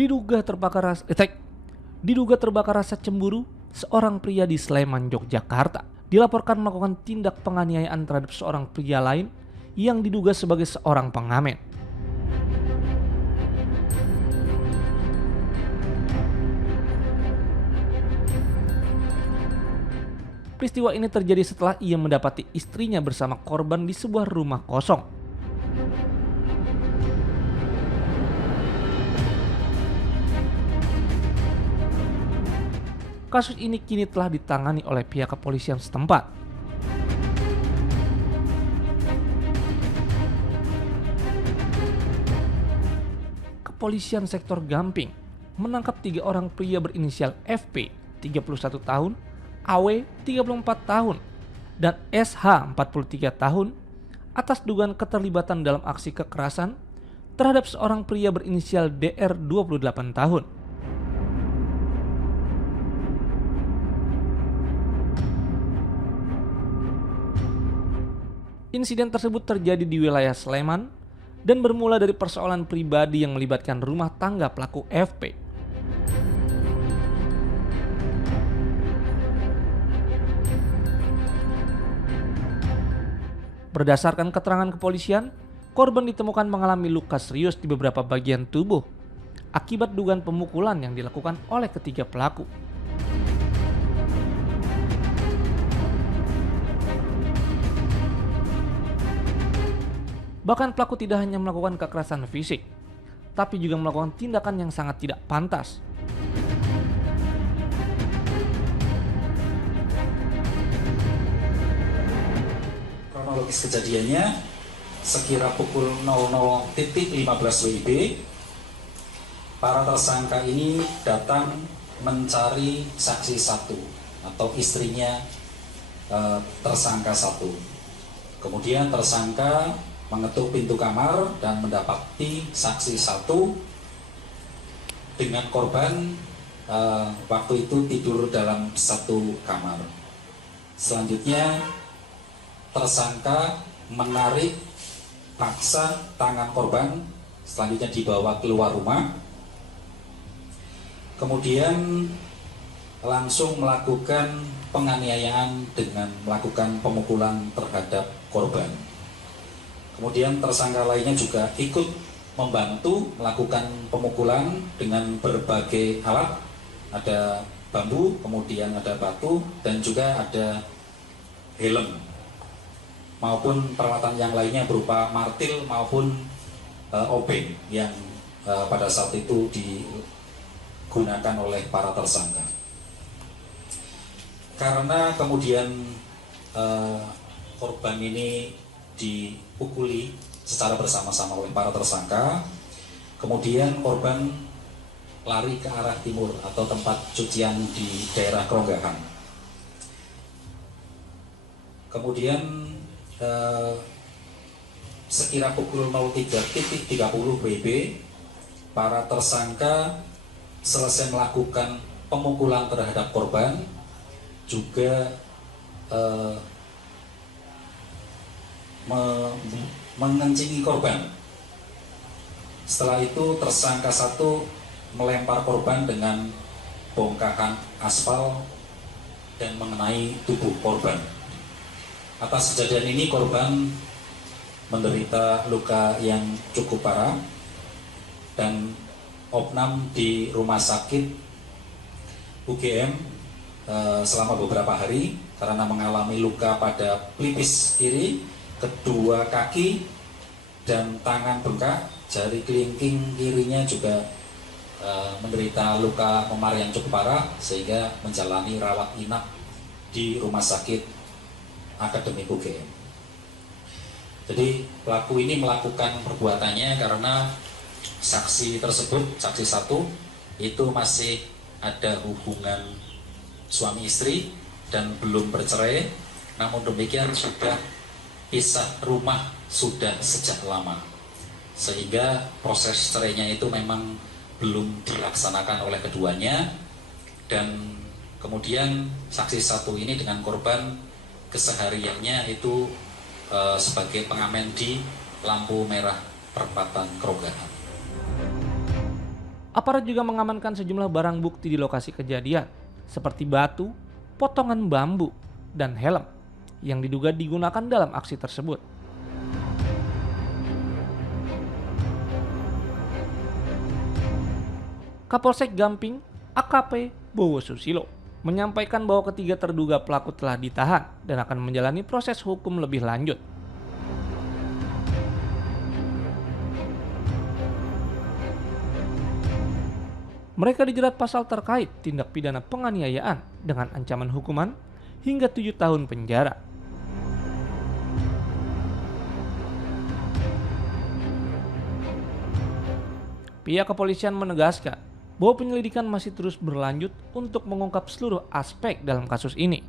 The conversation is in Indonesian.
Diduga terbakar diduga terbakar rasa cemburu, seorang pria di Sleman, Yogyakarta dilaporkan melakukan tindak penganiayaan terhadap seorang pria lain yang diduga sebagai seorang pengamen. Peristiwa ini terjadi setelah ia mendapati istrinya bersama korban di sebuah rumah kosong. Kasus ini kini telah ditangani oleh pihak kepolisian setempat. Kepolisian sektor Gamping menangkap 3 orang pria berinisial FP, 31 tahun, AW, 34 tahun, dan SH, 43 tahun atas dugaan keterlibatan dalam aksi kekerasan terhadap seorang pria berinisial DR, 28 tahun. Insiden tersebut terjadi di wilayah Sleman dan bermula dari persoalan pribadi yang melibatkan rumah tangga pelaku FP. Berdasarkan keterangan kepolisian, korban ditemukan mengalami luka serius di beberapa bagian tubuh akibat dugaan pemukulan yang dilakukan oleh ketiga pelaku. Bahkan pelaku tidak hanya melakukan kekerasan fisik, tapi juga melakukan tindakan yang sangat tidak pantas. Kronologis kejadiannya, sekira pukul 00.15 WIB, para tersangka ini datang mencari saksi satu atau istrinya tersangka satu. Kemudian tersangka mengetuk pintu kamar dan mendapati saksi satu dengan korban waktu itu tidur dalam satu kamar. Selanjutnya tersangka menarik paksa tangan korban, selanjutnya dibawa keluar rumah, kemudian langsung melakukan penganiayaan dengan melakukan pemukulan terhadap korban. Kemudian tersangka lainnya juga ikut membantu melakukan pemukulan dengan berbagai alat, ada bambu, kemudian ada batu, dan juga ada helm maupun peralatan yang lainnya berupa martil maupun obeng yang pada saat itu digunakan oleh para tersangka. Karena kemudian korban ini dipukuli secara bersama-sama oleh para tersangka, kemudian korban lari ke arah timur atau tempat cucian di daerah Keronggahan. Kemudian sekira pukul 03.30 WIB, para tersangka selesai melakukan pemukulan terhadap korban, juga mengencingi korban. Setelah itu tersangka satu melempar korban dengan bongkahan aspal dan mengenai tubuh korban. Atas kejadian ini korban menderita luka yang cukup parah dan opnam di rumah sakit UGM selama beberapa hari karena mengalami luka pada pelipis kiri, kedua kaki, dan tangan bengkak. Jari kelingking kirinya juga menderita luka memar yang cukup parah sehingga menjalani rawat inap di rumah sakit Akademik UGM. Jadi pelaku ini melakukan perbuatannya karena saksi tersebut, saksi satu, itu masih ada hubungan suami istri dan belum bercerai, namun demikian sudah pisah rumah sudah sejak lama, sehingga proses cerainya itu memang belum dilaksanakan oleh keduanya. Dan kemudian saksi satu ini dengan korban kesehariannya itu sebagai pengamen di lampu merah perempatan Keronggahan. Aparat juga mengamankan sejumlah barang bukti di lokasi kejadian, seperti batu, potongan bambu, dan helm yang diduga digunakan dalam aksi tersebut. Kapolsek Gamping, AKP Bowo Susilo, menyampaikan bahwa ketiga terduga pelaku telah ditahan dan akan menjalani proses hukum lebih lanjut. Mereka dijerat pasal terkait tindak pidana penganiayaan dengan ancaman hukuman hingga 7 tahun penjara. Pihak kepolisian menegaskan bahwa penyelidikan masih terus berlanjut untuk mengungkap seluruh aspek dalam kasus ini.